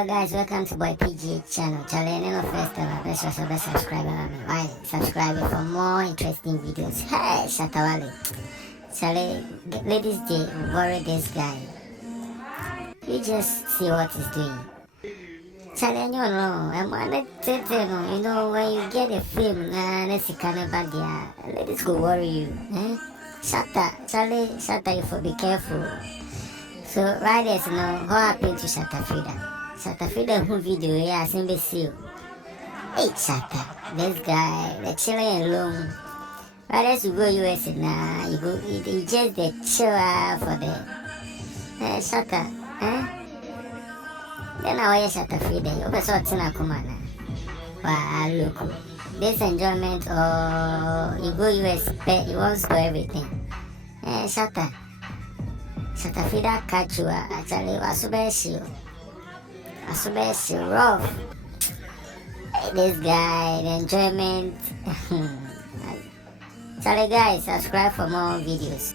Hello guys, welcome to Boy PGH channel. Charlie, no first ever, best subscribe me. Why? Subscribe for more interesting videos. Hey, Shatawale. Charlie, ladies day, worry this guy. You just see what he's doing. Charlie, you know, I'm on you know, when you get a film, let's see carnival there, ladies go worry you. Shatta, Charlie, Shatta, you for be careful. So, riders, you know, what happened to Shatta Frida? Shatta Frida who video yeah, seen be see. Hey Shatta, this guy, the chilling alone. Riders you go US now, you go you just the chill for the Shatta, Then I wear Shatta Frida, you better sort in a command. Wow, look. This enjoyment or you go US pay you want to everything. Shatta Frida catch you actually was special. Rough. Hey, this guy, the enjoyment. Sorry guys, subscribe for more videos.